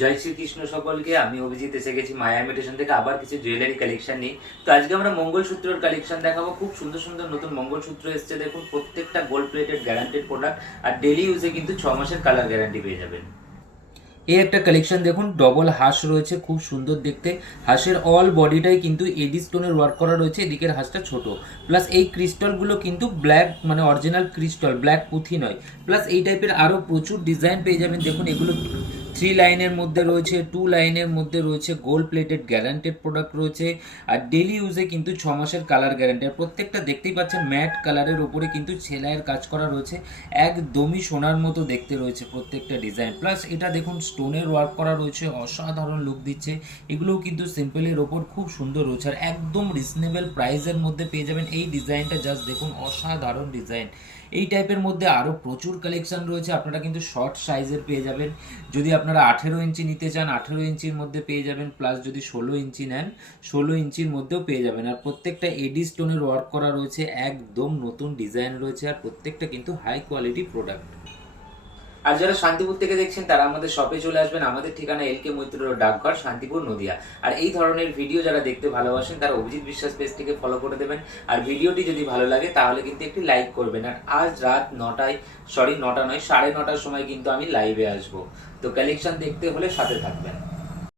জয় শ্রীকৃষ্ণ সকলকে। আমি অভিজিৎ এসে গেছি মায়া ইমিটেশন থেকে আবার কিছু জুয়েলারি কালেকশন নিয়ে। তো আজকে আমরা মঙ্গলসূত্রের কালেকশন দেখাবো। খুব সুন্দর সুন্দর নতুন মঙ্গলসূত্র এসেছে, দেখুন প্রত্যেকটা গোল্ড প্লেটেড গ্যারান্টেড প্রোডাক্ট, আর ডেলি ইউজে কিন্তু 6 মাসের কালার গ্যারান্টি পেয়ে যাবেন। এই একটা কালেকশন দেখুন, ডবল হাঁস রয়েছে, খুব সুন্দর দেখতে। হাঁসের অল বডিটাই কিন্তু এডি স্টোনের ওয়ার্ক করা রয়েছে, এদিকের হাঁসটা ছোট। প্লাস এই ক্রিস্টালগুলো কিন্তু ব্ল্যাক, মানে অরিজিনাল ক্রিস্টাল, ব্ল্যাক পুঁথি নয়। প্লাস এই টাইপের আরও প্রচুর ডিজাইন পেয়ে যাবেন। দেখুন এগুলো 3 লাইনের মধ্যে রয়েছে, 2 লাইনের মধ্যে রয়েছে, গোল্ড প্লেটেড গ্যারান্টেড প্রোডাক্ট রয়েছে। আর ডেলি ইউজে কিন্তু 6 মাসের কালার গ্যারান্টি। আর প্রত্যেকটা দেখতেই পাচ্ছেন ম্যাট কালারের ওপরে কিন্তু সেলাইয়ের কাজ করা রয়েছে, একদমই সোনার মতো দেখতে রয়েছে প্রত্যেকটা ডিজাইন। প্লাস এটা দেখুন স্টোনের ওয়ার্ক করা রয়েছে, অসাধারণ লুক দিচ্ছে। এগুলোও কিন্তু সিম্পলের ওপর খুব সুন্দর রয়েছে, আর একদম রিজনেবল প্রাইসের মধ্যে পেয়ে যাবেন। এই ডিজাইনটা জাস্ট দেখুন, অসাধারণ ডিজাইন। এই টাইপের মধ্যে আরও প্রচুর কালেকশন রয়েছে, আপনারা কিন্তু শর্ট সাইজের পেয়ে যাবেন। যদি আপনারা 18 ইঞ্চি নিতে চান 18 ইঞ্চির মধ্যে পেয়ে যাবেন, প্লাস যদি 16 ইঞ্চি নেন 16 ইঞ্চির মধ্যেও পেয়ে যাবেন। আর প্রত্যেকটা এডি স্টোনের ওয়ার্ক করা রয়েছে, একদম নতুন ডিজাইন রয়েছে, আর প্রত্যেকটা কিন্তু হাই কোয়ালিটি প্রোডাক্ট। আর যারা শান্তিপুর থেকে দেখছেন তারা আমাদের শপে চলে আসবেন। আমাদের ঠিকানা এলকে মৈত্র রোড, ডাকঘর, শান্তিপুর, নদিয়া। আর এই ধরনের ভিডিও যারা দেখতে ভালোবাসেন তারা অভিজিৎ বিশ্বাস পেজটিকে ফলো করে দেবেন। আর ভিডিওটি যদি ভালো লাগে তাহলে কিন্তু একটি লাইক করবেন। আর আজ রাত 9টায়, 9টা নয়, 9:30টার সময় কিন্তু আমি লাইভে আসবো। তো কালেকশন দেখতে হলে সাথে থাকবেন।